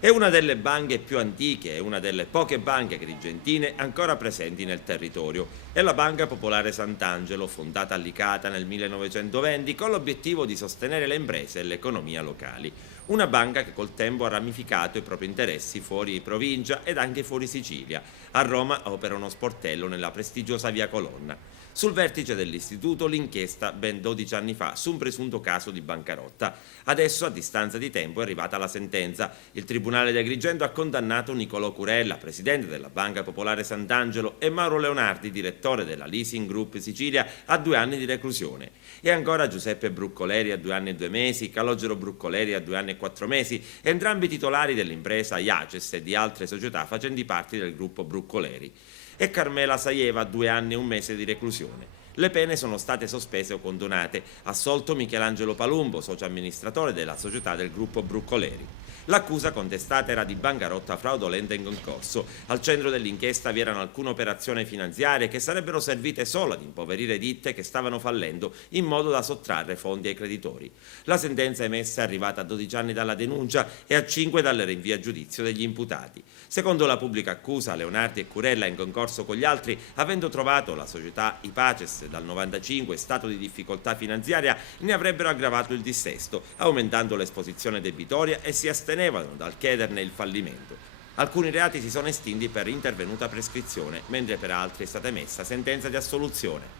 È una delle banche più antiche e una delle poche banche agrigentine ancora presenti nel territorio. È la Banca Popolare Sant'Angelo, fondata a Licata nel 1920 con l'obiettivo di sostenere le imprese e l'economia locali. Una banca che col tempo ha ramificato i propri interessi fuori provincia ed anche fuori Sicilia. A Roma opera uno sportello nella prestigiosa Via Colonna. Sul vertice dell'istituto l'inchiesta ben 12 anni fa su un presunto caso di bancarotta. Adesso, a distanza di tempo, è arrivata la sentenza. Il Tribunale di Agrigento ha condannato Nicolò Curella, presidente della Banca Popolare Sant'Angelo, e Mauro Leonardi, direttore della Leasing Group Sicilia, a 2 anni di reclusione. E ancora Giuseppe Bruccoleri a 2 anni e 2 mesi, Calogero Bruccoleri a 2 anni e 4 mesi, entrambi titolari dell'impresa Iaces e di altre società facenti parte del gruppo Bruccoleri. E Carmela Saieva a 2 anni e 1 mese di reclusione. Le pene sono state sospese o condonate. Assolto Michelangelo Palumbo, socio amministratore della società del gruppo Bruccoleri. L'accusa contestata era di bancarotta fraudolenta in concorso. Al centro dell'inchiesta vi erano alcune operazioni finanziarie che sarebbero servite solo ad impoverire ditte che stavano fallendo in modo da sottrarre fondi ai creditori. La sentenza emessa è arrivata a 12 anni dalla denuncia e a 5 dal rinvio a giudizio degli imputati. Secondo la pubblica accusa, Leonardi e Curella, in concorso con gli altri, avendo trovato la società Ipaces dal 95 in stato di difficoltà finanziaria, ne avrebbero aggravato il dissesto, aumentando l'esposizione debitoria e si astenevano dal chiederne il fallimento. Alcuni reati si sono estinti per intervenuta prescrizione, mentre per altri è stata emessa sentenza di assoluzione.